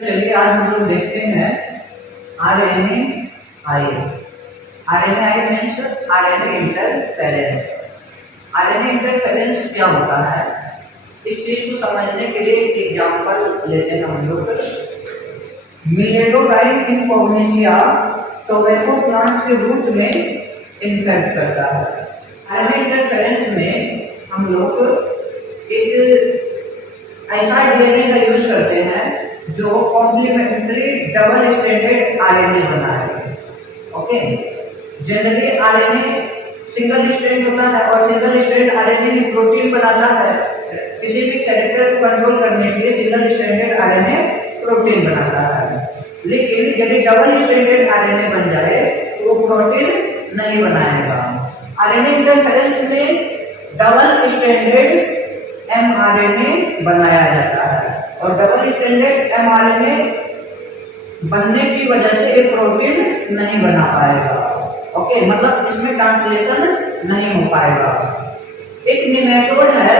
चलिए आज हम लोग देखते हैं RNA I. RNA I means RNA interference. RNA interference क्या होता है, इस चीज को समझने के लिए एक एग्जांपल लेते हैं हम लोग। मिलेडोगाइन इनकॉग्निटिया टोबैको प्लांट के रूट में इन्फेक्ट करता है। आरएनए इंटरफेरेंस में हम लोग एक ऐसा डीएनए का यूज करते हैं जो कॉम्प्लीमेंट्री डबल स्ट्रैंडेड आरएनए बना है। Okay, generally RNA single strand होता है और सिंगल स्ट्रैंड आरएनए ही प्रोटीन बनाता है। किसी भी कैरेक्टर को कंट्रोल करने के लिए सिंगल स्ट्रैंडेड आरएनए प्रोटीन बनाता है, लेकिन यदि डबल स्ट्रैंडेड आरएनए बन जाए तो वो प्रोटीन नहीं बनाएगा। आरएनए इंटरफेरेंस में डबल स्ट्रैंडेड एमआरएनए बनाया जाता है और डबल स्ट्रैंडेड एमआरएनए बनने की वजह से एक प्रोटीन नहीं बना पाएगा। ओके, मतलब इसमें ट्रांसलेशन नहीं हो पाएगा। एक निमेटोड है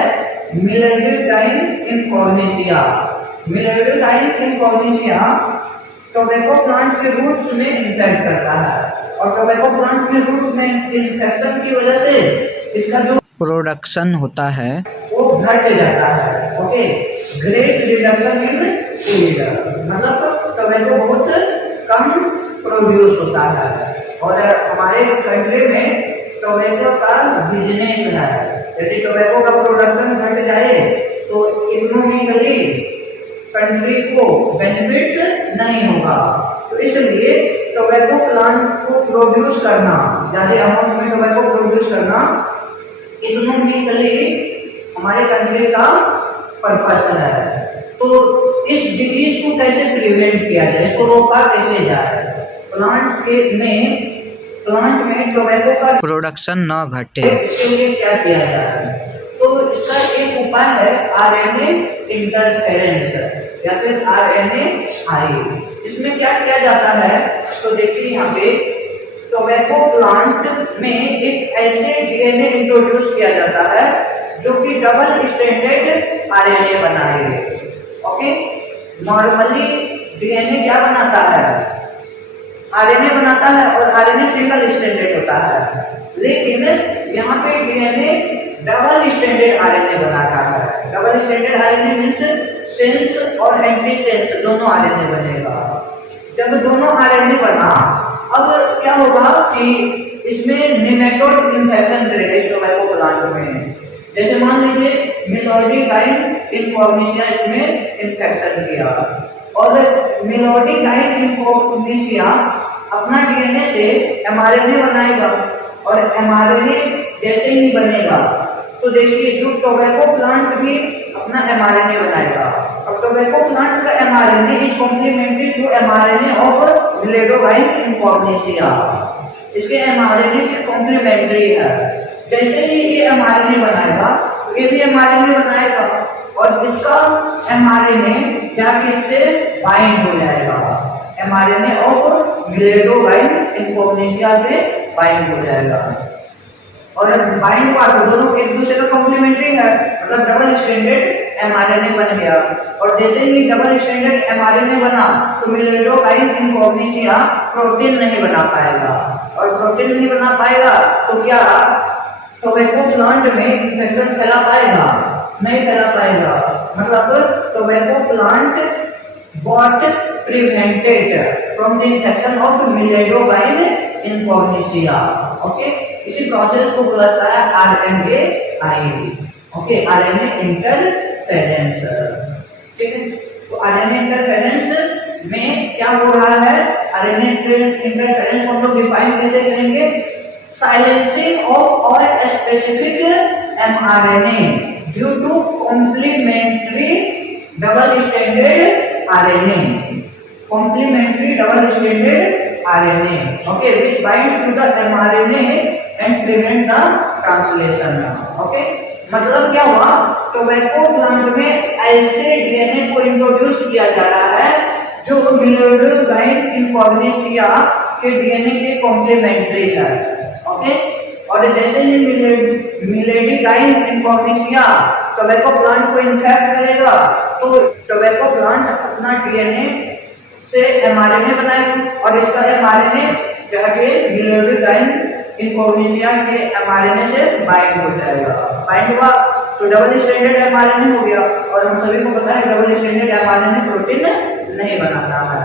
मिलेडोगाइन इनकॉग्निटिया। मिलेडोगाइन इनकॉग्निटिया टोबैको प्लांट्स के रूट्स में इन्फेक्ट करता है और टोबैको प्लांट्स के रूट्स में इन्फेक्शन की वजह से इसका जो प्रोडक्शन होता है वो घट जाता है। Okay, great reduction in yield, मतलब टोबैको बहुत कम प्रोड्यूस होता है। और हमारे कंट्री में टोबैको का बिजनेस है। यदि टोबैको का प्रोडक्शन घट जाए तो इकोनॉमिकली कंट्री को बेनिफिट्स नहीं होगा। तो इसलिए टोबैको प्लांट को प्रोड्यूस करना, ज़्यादा अमाउंट में टोबैको प्रोड्यूस करना इकोनॉमिकली हमारे कंट्री का पर्पस है। तो इस डिजीज को कैसे प्रिवेंट किया जाए, इसको रोका कैसे जाए, प्लांट में टोबैको का प्रोडक्शन न घटे, इसके लिए क्या किया जाए? तो इसका एक उपाय है आरएनए इंटरफेरेंस या फिर आरएनए आई। इसमें क्या किया जाता है, तो देखिए यहाँ पे टोबैको प्लांट में एक ऐसे डीएनए इंट्रोड्यूस किया जाता है जो कि डबल स्ट्रैंडेड आरएनए बनाए। ओके, नॉर्मली डीएनए क्या बनाता है, आरएनए बनाता है और आरएनए सिंगल स्ट्रैंडेड होता है, लेकिन यहाँ पे डीएनए डबल स्ट्रैंडेड आरएनए बनाता है। Double stranded RNA means sense और एंटी सेंस दोनों आरएनए बनेगा। जब दोनों आरएनए बना, अब क्या होगा कि इसमें निमेटोड इन्फेक्शन करेगा इस टोबैको प्लांट में। जैसे मान लीजिए मिलेडोगाइन इनकॉग्निटिया इसमें इन्फेक्शन किया और मिलेडोगाइन इनकॉग्निटिया अपना डीएनए से एमआरएनए बनाएगा और एमआरएनए जैसे ही बनेगा तो देखिए जो टोबैको प्लांट भी अपना एमआरएनए बनाएगा। अब टोबैको प्लांट का mRNA is complementary to mRNA of Meloidogyne incognita. इसके एमआरएनए की कॉम्प्लीमेंट्री है। जैसे ही ये एमआरएनए बनाएगा तो ये भी एमआरएनए बनाएगा और इसका एमआरएनए जाके इससे बाइंड हो जाएगा। एमआरएनए ऑफ मिलेडोगाइन इनकॉग्निटिया से बाइंड हो जाएगा और बाइंड हुआ तो दोनों एक दूसरे का कॉम्प्लीमेंट्री है, मतलब डबल स्ट्रैंडेड एमआरएनए बन गया। और जैसे ही डबल स्ट्रैंडेड एमआरएनए बना तो मिलेडोगाइन इनकॉग्निटिया प्रोटीन नहीं बना पाएगा और प्रोटीन नहीं बना पाएगा तो क्या टोबैको प्लांट में इन्फेक्शन फैला पाएगा? नहीं फैला पाएगा। मतलब tobacco plant got prevented from the infection of Meloidogyne incognita. Okay, इसी प्रोसेस को बोला जाता है RNA I. Okay, RNA interference. ठीक है, तो आरएनए इंटरफेरेंस में क्या हो रहा है, आरएनए इंटरफेरेंस को हम लोग डिफाइन कैसे करेंगे? Silencing of all specific mRNA due to complementary double stranded RNA. Complementary double stranded RNA, okay, which binds to the mRNA and prevent the translation. Okay, मतलब क्या हुआ, टोबैको प्लांट में ऐसे डीएनए को इंट्रोड्यूस किया जा रहा है जो मिलेडोगाइन इनकॉग्निटिया के डीएनए के कॉम्प्लीमेंट्री है। ओके, और जैसे ही मिलेडोगाइन इनकॉग्निटिया टोबैको प्लांट को इन्फेक्ट करेगा तो टोबैको प्लांट अपना डीएनए से mRNA बनाएगा और इसका mRNA जाके न्यूक्लियोटाइड इनफॉर्मेशिया के mRNA से बाइंड हो जाएगा। बाइंड हुआ तो डबल स्टैंडर्ड mRNA हो गया और हम सभी को पता है डबल स्टैंडर्ड mRNA प्रोटीन नहीं बनाता है।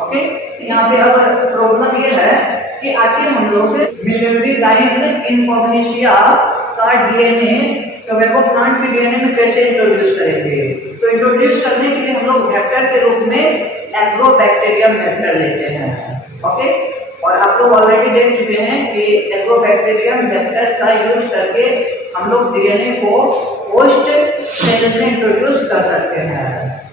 ओके, यहाँ पे अब प्रॉब्लम ये है कि आखिर हम लोग न्यूक्लियोटाइड इनफॉर्मेशिया का डीएनए टोबैको प्लांट के डीएनए में कैसे इंट्रोड्यूस करेंगे। तो इंट्रोड्यूस करने के लिए हम लोग वेक्टर के रूप में एग्रोबैक्टीरियम वेक्टर लेते हैं। ओके, और आप लोग ऑलरेडी देख चुके हैं कि एग्रोबैक्टीरियम वेक्टर का यूज करके हम लोग डीएनए को होस्ट सेल में इंट्रोड्यूस कर सकते हैं।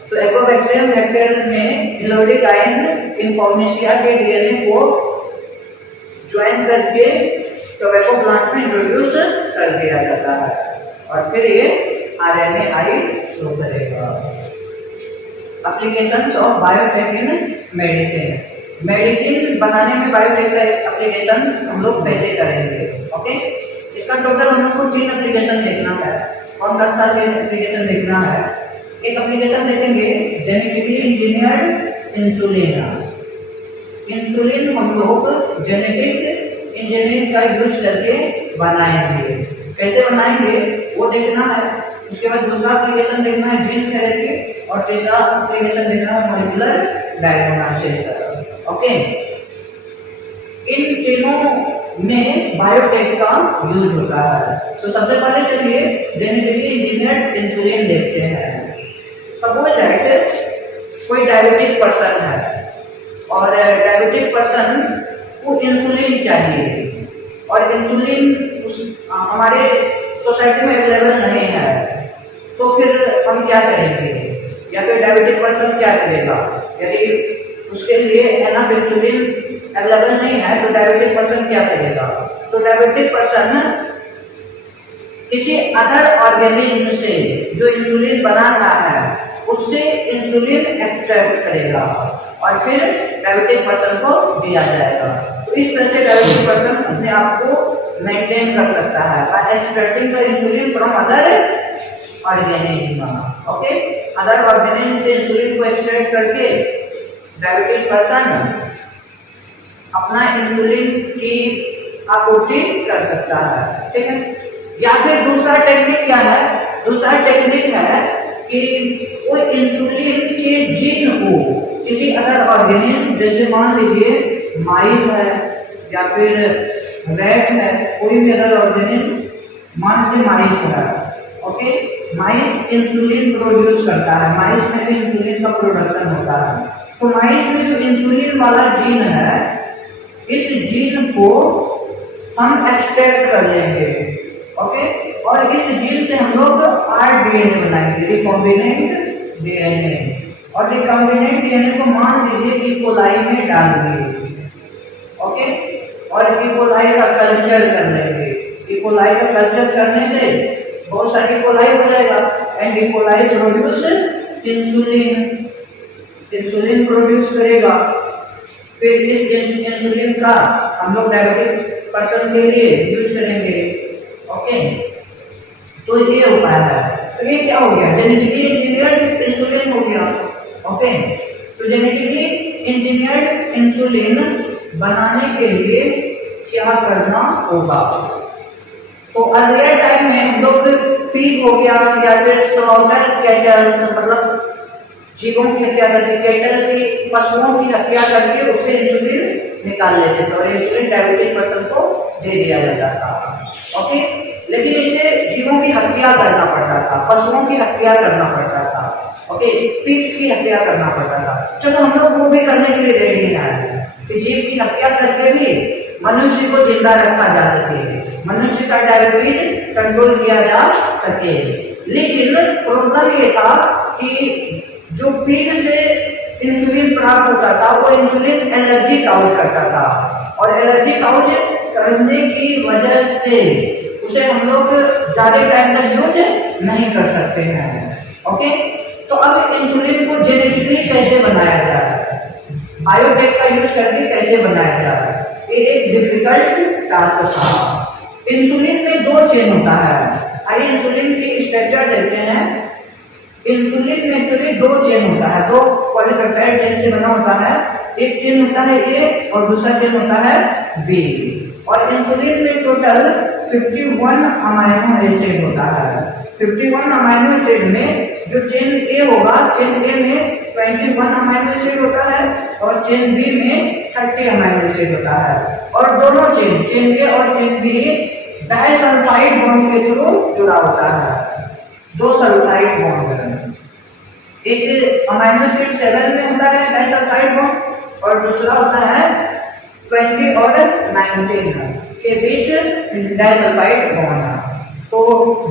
तो एग्रोबैक्टीरियम वेक्टर में न्यूक्लियोटाइड इनफॉर्मेशिया के डीएनए को ज्वाइन करके टोबैको प्लांट में इंट्रोड्यूस कर दिया जाता है और फिर ये RNAi शो करेगा। Applications of biotech in medicine. Medicine बनाने में बायोटेक का एप्लीकेशंस हम लोग कैसे करेंगे। ओके, इसका टोटल हम लोग को 3 एप्लीकेशन देखना है। कौन कौन सा एप्लीकेशन देखना है? एक एप्लीकेशन देखेंगे जेनेटिकली इंजीनियर्ड इंसुलिन। इंसुलिन हम लोग जेनेटिक इंजीनियरिंग का यूज करके बनाएंगे। कैसे बनाएंगे वो देखना है। उसके बाद दूसरा एप्लीकेशन देखना है जीन थेरेपी और तीसरा एप्लीकेशन देखना है मॉलिक्यूलर डायग्नोसिस। ओके, इन तीनों में बायोटेक का यूज होता है। तो सबसे पहले चलिए जेनेटिकली इंजीनियर्ड इंसुलिन देखते हैं। सपोज दैट कोई डायबिटिक पर्सन है और डायबिटिक पर्सन को इंसुलिन चाहिए और इंसुलिन हमारे सोसाइटी में अवेलेबल नहीं है, तो फिर हम क्या करेंगे या फिर डायबिटिक पर्सन क्या करेगा? यदि उसके लिए एनफ इंसुलिन अवेलेबल नहीं है तो डायबिटिक पर्सन क्या करेगा? तो डायबिटिक पर्सन किसी अदर ऑर्गेनिज्म से जो इंसुलिन बना रहा है उससे इंसुलिन एक्सट्रैक्ट करेगा और फिर डायबिटिक पर्सन को दिया जाएगा। तो इस तरह से डायबिटिक पर्सन अपने आप को मेंटेन कर सकता है by extracting the insulin from other organism. Okay, other organism से इंसुलिन को एक्सट्रैक्ट करके डायबिटिक पर्सन अपना इंसुलिन की आपूर्ति कर सकता है। ठीक है, या फिर दूसरा टेक्निक क्या है? दूसरा टेक्निक है कि वो इंसुलिन के जीन को किसी अदर ऑर्गेनिज्म, जैसे मान लीजिए माइस है या फिर रैट है, कोई भी अदर ऑर्गेनिज्म, मान लीजिए माइस है। ओके, माइस इंसुलिन प्रोड्यूस करता है, माइस में भी इंसुलिन का प्रोडक्शन होता है। तो माइस में जो इंसुलिन वाला जीन है, इस जीन को हम एक्सट्रैक्ट कर लेंगे। ओके, और इस जीन से हम लोग rDNA बनाएंगे, रिकॉम्बिनेंट डीएनए। और रिकॉम्बिनेंट डीएनए को मान लीजिए इकोलाई में डाल दिए। ओके, और इकोलाई का कल्चर कर लेंगे। इकोलाई का कल्चर करने से बहुत सारी इकोलाई हो जाएगा and E coli produce insulin. Insulin produce करेगा, फिर इस इंसुलिन का हम लोग डायबिटिक पर्सन के लिए यूज करेंगे। ओके, तो ये उपाय है। तो ये क्या हो गया? जेनेटिकली इंजीनियर्ड इंसुलिन हो गया। ओके, तो जेनेटिकली इंजीनियर्ड इंसुलिन बनाने के लिए क्या करना होगा? तो अर्लियर टाइम में हम लोग पीग हो गया या फिर स्लॉटर कैटल्स, मतलब जीवों की हत्या करके, कैटल की, पशुओं की हत्या करके उससे इंसुलिन निकाल लेते थे और इंसुलिन डायबिटिक पर्सन को दे दिया जाता था। ओके, लेकिन इसे जीवों की हत्या करना पड़ता था, पशुओं की हत्या करना पड़ता था। ओके, पिग्स की हत्या करना पड़ता था। चलो हम लोग वो भी करने के लिए रेडी हैं कि जीव की हत्या करके भी मनुष्य को जिंदा रखा जा सके, मनुष्य का डायबिटीज कंट्रोल किया जा सके। लेकिन प्रॉब्लम ये था कि जो पिग से इंसुलिन प्राप्त होता था वो इंसुलिन एलर्जी काउज करता था और एलर्जी काउज करने की वजह से उसे हम लोग ज्यादा टाइम तक यूज नहीं कर सकते हैं। ओके, तो अब इंसुलिन को जेनेटिकली कैसे बनाया जाए, बायोटेक का यूज करके कैसे बनाया जाए, ये एक डिफिकल्ट टास्क था। इंसुलिन में 2 चेन होता है। आइए इंसुलिन की स्ट्रक्चर देखते हैं। इंसुलिन में एक्चुअली दो चेन होता है, दो पॉलीपेप्टाइड चेन से बना होता है। एक चेन होता है ए और दूसरा चेन होता है बी। और इंसुलिन में टोटल 51 अमाइनो एसिड होता है। 51 अमाइनो एसिड में जो चेन ए होगा, चेन ए में 21 अमाइनो एसिड होता है और चेन बी में 30 अमाइनो एसिड होता है। और दोनों चेन ए और चेन बी डाइसल्फाइड बॉन्ड के थ्रू जुड़ा होता है। दो सल्फाइड बॉन्ड, एक अमाइनो एसिड 7 में होता है डाइसल्फाइड बॉन्ड और दूसरा होता है 20 और 19 के बीच डाइसल्फाइड बॉन्ड। तो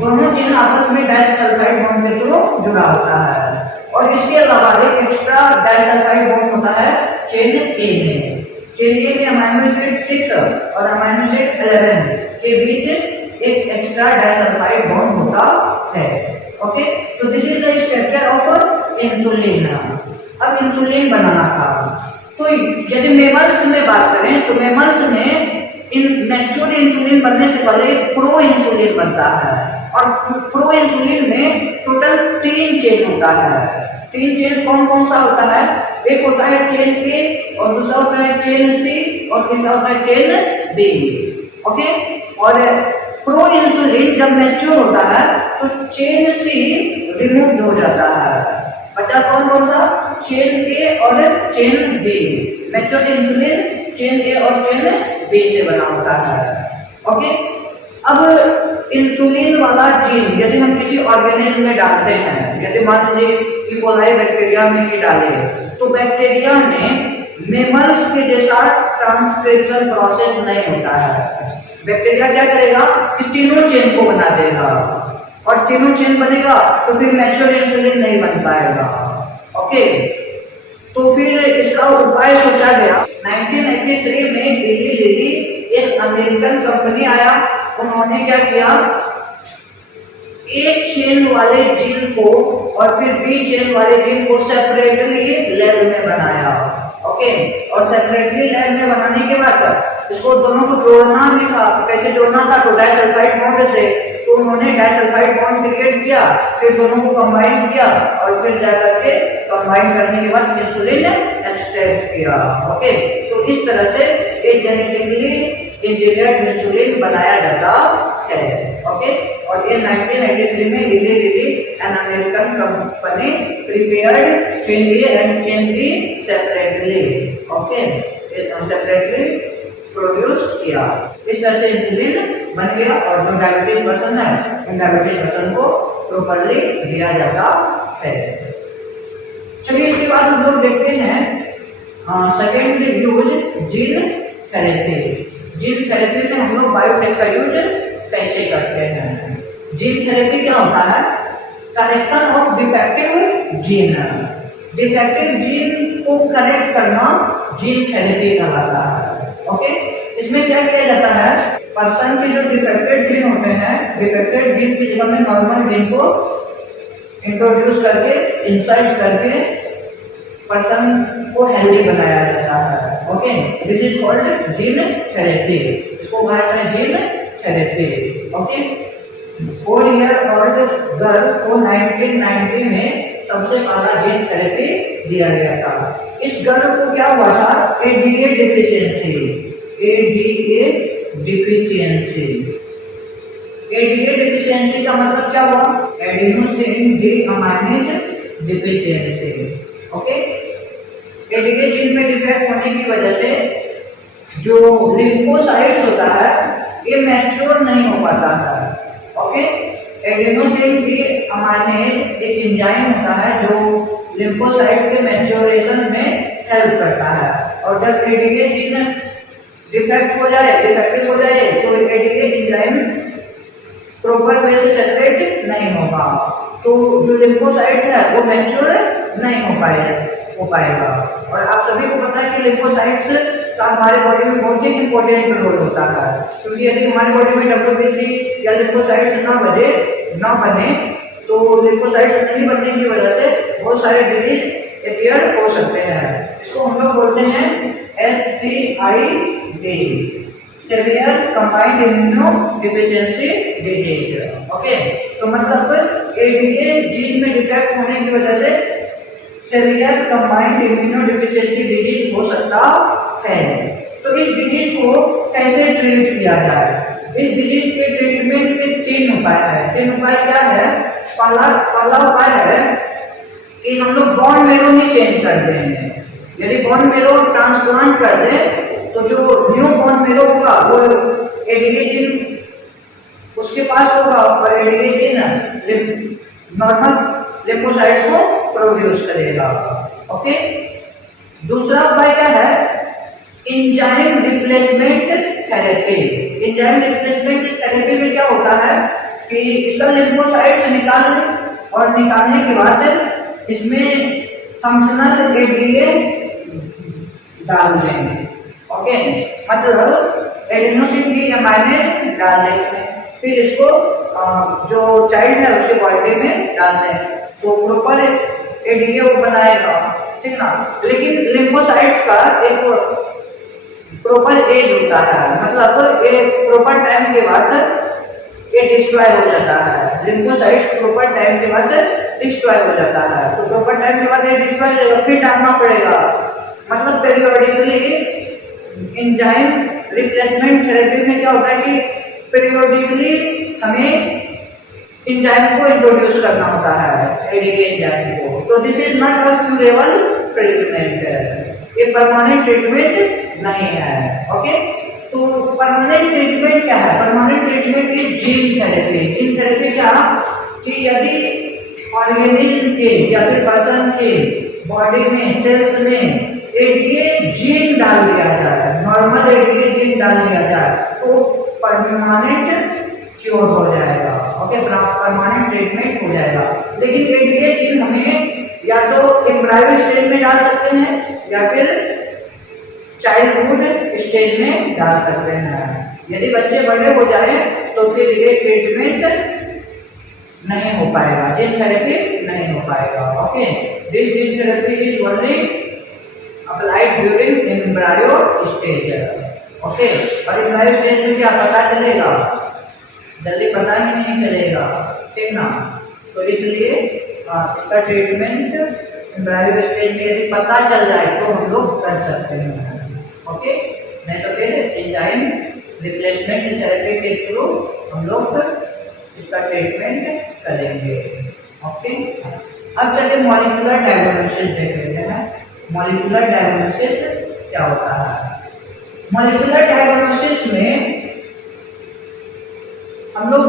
दोनों चेन आपस में डाइसल्फाइड बॉन्ड के थ्रू जुड़ा होता है। और इसके अलावा एक एक्स्ट्रा डाइसल्फाइड बॉन्ड होता है चेन ए में। चेन ए में अमाइनो एसिड 6 और अमाइनो एसिड 11 के बीच एक एक्स्ट्रा डाइसल्फाइड बॉन्ड होता है। ओके, तो this is the structure of insulin. अब इंसुलिन बनाना था, तो यदि मेमल्स में बात करें तो मेमल्स में मैच्योर इंसुलिन बनने से पहले प्रो इंसुलिन बनता है। और प्रो इंसुलिन में टोटल 3 चेन होता है। 3 चेन कौन कौन सा होता है? एक होता है चेन ए और दूसरा होता है चेन सी और तीसरा होता है चेन बी। ओके, और प्रो इंसुलिन जब मैच्योर होता है तो चेन सी रिमूव हो जाता है। बचा कौन कौन सा? चेन ए और chain B. Mature insulin chain A और चेन बी से बना होता है। ओके, अब इंसुलिन वाला जीन यदि हम किसी ऑर्गेनिज्म में डालते हैं, यदि मान लीजिए इकोलाई बैक्टीरिया में ही डाले, तो बैक्टीरिया में मेमल्स के जैसा ट्रांसक्रिप्शन प्रोसेस नहीं होता है। बैक्टीरिया क्या करेगा कि तीनों चेन को बना देगा, और तीनों चेन बनेगा तो फिर मैच्योर इंसुलिन नहीं बन पाएगा। ओके, तो फिर इसका उपाय सोचा गया। 1983 में एली लिली एक अमेरिकन कंपनी आया। उन्होंने क्या किया, एक चेन वाले जीन को और फिर बी चेन वाले जीन को सेपरेटली लैब में बनाया। ओके, और सेपरेटली लैब में बनाने के बाद इसको दोनों को जोड़ना भी था। कैसे जोड़ना था? तो डाइसल्फाइड बॉन्ड से। तो उन्होंने डाइसल्फाइड बॉन्ड क्रिएट किया, फिर दोनों को कंबाइन किया और फिर जाकर के कंबाइन करने के बाद इंसुलिन एक्सट्रैक्ट किया। ओके, तो इस तरह से एक जेनेटिकली इंजीनियर्ड इंसुलिन बनाया जाता है। ओके, और ये 1983 में lily lily an American company prepared chain A and chain B separately. Okay, separately produce किया। इस तरह से इंसुलिन बन गया और जो डायबिटीज पर्सन है उन डायबिटीज पर्सन को प्रॉपर्ली दिया जाता है। चलिए, इसके बाद हम लोग देखते हैं second use gene therapy. Gene therapy में हम लोग बायोटेक का यूज कैसे करते हैं? जीन थेरेपी क्या होता है? Correction of defective gene. Defective gene को करेक्ट करना जीन थेरेपी कहलाता है। ओके, इसमें क्या किया जाता है? पर्सन के जो डिफेक्टेड जीन होते हैं, डिफेक्टेड जीन की जगह में नॉर्मल जीन को इंट्रोड्यूस करके, इंसर्ट करके पर्सन को हेल्दी बनाया जाता है। Okay, this is called gene therapy. इसको भारत में gene therapy. Okay, 4 year old girl को 1990 में सबसे पहला जीन थेरेपी दिया गया था। इस गर्ल को क्या हुआ था? ADA deficiency. ADA deficiency. ADA deficiency का मतलब क्या हुआ? Adenosine deaminase deficiency. Okay, ADA gene में डिफेक्ट होने की वजह से जो लिम्फोसाइट्स होता है ये मैच्योर नहीं हो पाता है। ओके, एडिनोसिन डीअमाइनेज एक एंजाइम होता है जो लिम्फोसाइट्स के मैच्योरेशन में हेल्प करता है। और जब एडीए जीन डिफेक्टिव हो जाए तो एडीए एंजाइम प्रॉपर वे से सेपरेट नहीं होगा, तो जो लिम्फोसाइट है वो मैच्योर नहीं हो पाएगा। और आप सभी को पता है कि लिम्फोसाइट्स का हमारे बॉडी में बहुत ही इंपॉर्टेंट रोल होता है, क्योंकि यदि हमारे बॉडी में डब्ल्यूबीसी या लिम्फोसाइट्स ना बने तो लिम्फोसाइट्स नहीं बनने की वजह से बहुत सारे डिजीज अपीयर हो सकते हैं। इसको हम लोग बोलते हैं SCID, severe combined immunodeficiency disease. Okay, तो मतलब एडीए जीन में डिफेक्ट होने की वजह से severe combined immunodeficiency disease हो सकता है। तो इस डिजीज को कैसे ट्रीट किया जाए? इस डिजीज के ट्रीटमेंट के 3 उपाय है। 3 उपाय क्या है? पहला उपाय है कि हम लोग बोन मेरो ही चेंज कर देंगे। यदि बोन मेरो ट्रांसप्लांट कर दें तो जो न्यू बोन मेरो होगा वो एडीए जीन उसके पास होगा और एडीए जीन नॉर्मल लिम्फोसाइट्स को प्रोड्यूस करेगा। ओके, दूसरा उपाय क्या है? Enzyme replacement therapy. Enzyme replacement therapy में क्या होता है कि इसका लिम्फोसाइट्स निकालने के बाद इसमें फंक्शनल एडीए डाल देंगे। ओके, मतलब एडेनोसिन डीएमाइनेज डाल देंगे, फिर इसको जो चाइल्ड है उसके बॉडी में डाल दें तो प्रॉपर एडीए वो बनाएगा, ठीक ना। लेकिन लिम्फोसाइट्स का एक प्रॉपर एज होता है, मतलब एक प्रॉपर टाइम के बाद ये डिस्ट्रॉय हो जाता है। लिम्फोसाइट्स प्रॉपर टाइम के बाद डिस्ट्रॉय हो जाता है, तो प्रॉपर टाइम के बाद ये डिस्ट्रॉय हो जाएगा, फिर डालना पड़ेगा। मतलब पेरियोडिकली एंजाइम रिप्लेसमेंट थेरेपी में क्या होता है कि पेरियोडिकली हमें एंजाइम को इंट्रोड्यूस करना होता है, एडीए एंजाइम को। तो this is not a curable treatment, ये परमानेंट ट्रीटमेंट नहीं है। ओके, तो परमानेंट ट्रीटमेंट क्या है? Permanent treatment is gene therapy. Gene therapy क्या कि यदि ऑर्गेनिज्म के या फिर पर्सन के बॉडी में सेल्स में एडीए जीन डाल दिया जाए, नॉर्मल एडीए जीन डाल दिया जाए तो परमानेंट क्योर हो जाएगा। ओके, परमानेंट ट्रीटमेंट हो जाएगा। लेकिन एडीए जीन हमें या तो एम्ब्रायो स्टेज में डाल सकते हैं या फिर चाइल्डहुड स्टेज में डाल सकते हैं। यदि बच्चे बड़े हो जाए तो फिर ये ट्रीटमेंट नहीं हो पाएगा, जीन थेरेपी नहीं हो पाएगा। Okay, this gene therapy is only applied during embryo stage. Okay, और एम्ब्रायो स्टेज में क्या पता चलेगा? जल्दी पता ही नहीं चलेगा, ठीक ना। तो इसलिए इसका ट्रीटमेंट एम्ब्रायो स्टेज में यदि पता चल जाए तो हम लोग कर सकते हैं। ओके, नहीं तो फिर एंजाइम रिप्लेसमेंट थेरेपी के थ्रू हम लोग इसका ट्रीटमेंट करेंगे। ओके, अब चलिए मॉलिक्यूलर डायग्नोसिस देख लेते हैं। मॉलिक्यूलर डायग्नोसिस क्या होता है? मॉलिक्यूलर डायग्नोसिस में हम लोग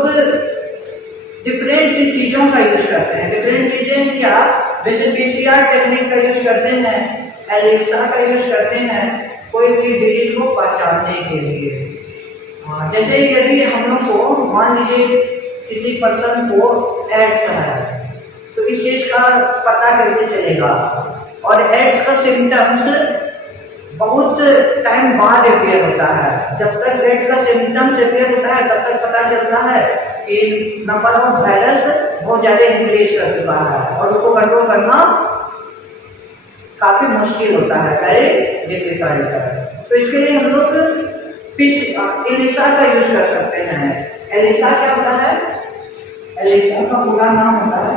डिफरेंट चीज़ों का यूज करते हैं। डिफरेंट चीज़ें क्या? जैसे पीसीआर टेक्निक का यूज करते हैं, एलिसा का यूज करते हैं कोई भी डिजीज को पहचानने के लिए। जैसे यदि हम लोग को मान लीजिए किसी पर्सन को एड्स है तो इस चीज का पता कैसे चलेगा? और एड्स का सिम्टम्स बहुत टाइम बाद अपेयर होता है। जब तक एड्स का सिम्टम्स अपेयर होता है तब तक पता चलता है कि नंबर ऑफ वायरस बहुत ज़्यादा इंक्रीज कर चुका है और उसको कंट्रोल करना काफ़ी मुश्किल होता है, वेरी डिफिकल्ट है। तो इसके लिए हम लोग एलिसा का यूज कर सकते हैं। एलिसा क्या होता है? एलिसा का पूरा नाम होता है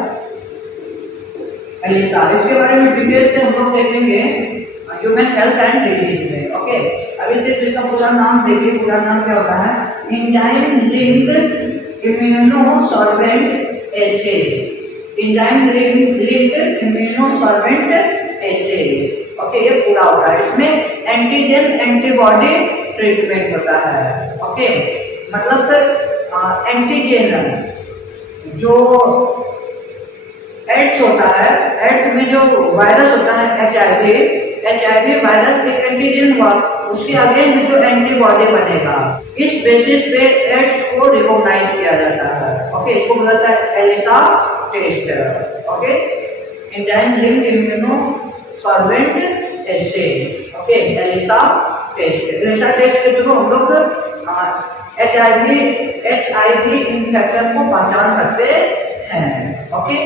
एलिसा। इसके बारे में डिटेल से हम लोग देखेंगे ह्यूमन हेल्थ एंड डिजीज में। ओके, अभी सिर्फ इसका पूरा नाम देखिए। पूरा नाम क्या होता है? Enzyme linked immunosorbent acid. Enzyme linked immunosorbent acid. Okay, ये पूरा होता है। इसमें एंटीजन एंटीबॉडी ट्रीटमेंट होता है। ओके, मतलब एंटीजन जो एड्स होता है, एड्स में जो वायरस होता है एचआईवी वायरस एक एंटीजन हुआ, उसके अगेंस्ट जो एंटीबॉडी बनेगा, इस बेसिस पे एड्स को रिकॉग्नाइज किया जाता है। ओके, इसको बोलता है ELISA test. Okay, enzyme linked immunosorbent acid. Okay, ELISA test. ELISA test के थ्रू हम लोग एचआईवी इन्फेक्शन को पहचान सकते हैं। ओके,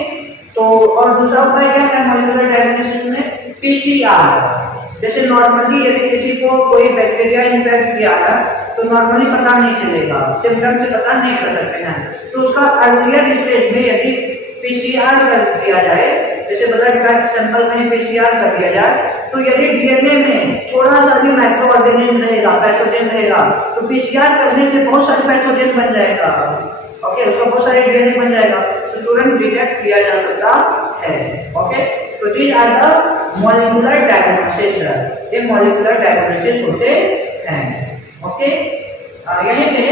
तो और दूसरा उपाय क्या है मॉलिक्यूलर डायग्नोसिस में? पीसीआर, जैसे नॉर्मली यदि किसी को कोई बैक्टीरिया इन्फेक्ट किया है तो नॉर्मली पता नहीं चलेगा, सिम्टम से पता नहीं कर सकते हैं। तो उसका अर्लियर स्टेज में यदि पीसीआर कर किया जाए, जैसे ब्लड का सैंपल कहीं पीसीआर कर दिया जाए, तो यदि डीएनए में थोड़ा सा भी माइक्रो ऑर्गेनिज्म रहेगा, पैथोजन रहेगा, तो पीसीआर करने से बहुत सारे पैथोजन बन जाएगा। ओके, उसका बहुत सारे डीएनए बन जाएगा, तो तुरंत डिटेक्ट किया जा सकता है। ओके, तो these are the molecular diagnosis, ये मॉलिक्यूलर डायग्नोसिस होते हैं। ओके, यहीं पे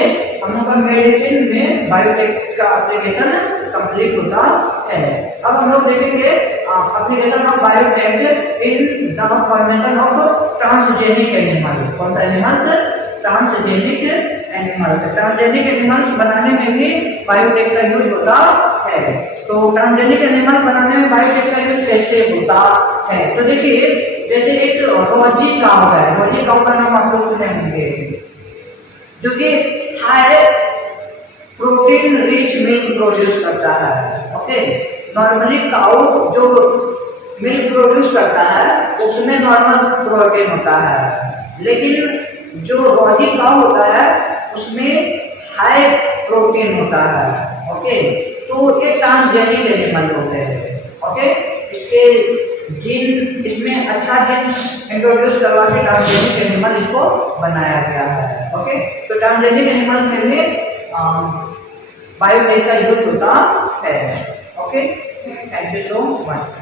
हम लोग का मेडिसिन में बायोटेक का एप्लीकेशन कंप्लीट होता है। अब हम लोग देखेंगे application of biotech in the formation of transgenic animal. कौन सा animals? Transgenic animals. Transgenic animals बनाने में भी बायोटेक का यूज होता है। तो ट्रांसजेनिक एनिमल बनाने में बायोटेक का यूज कैसे होता है? तो देखिए, जैसे एक रोजी काव है, रोजी काव का नाम आप लोग सुने होंगे, जो कि high protein rich milk produce करता है। ओके, नॉर्मली काऊ जो मिल्क प्रोड्यूस करता है उसमें नॉर्मल प्रोटीन होता है, लेकिन जो रोजी काऊ होता है उसमें हाई प्रोटीन होता है। ओके, तो ये ट्रांसजेनिक एनिमल होते हैं। ओके, इसके जीन, इसमें अच्छा जीन इंट्रोड्यूस करवा के ट्रांसजेनिक एनिमल इसको बनाया गया है। ओके, तो ट्रांसजेनिक एनिमल में भी बायोटेक का यूज होता है। Okay, thank you so much.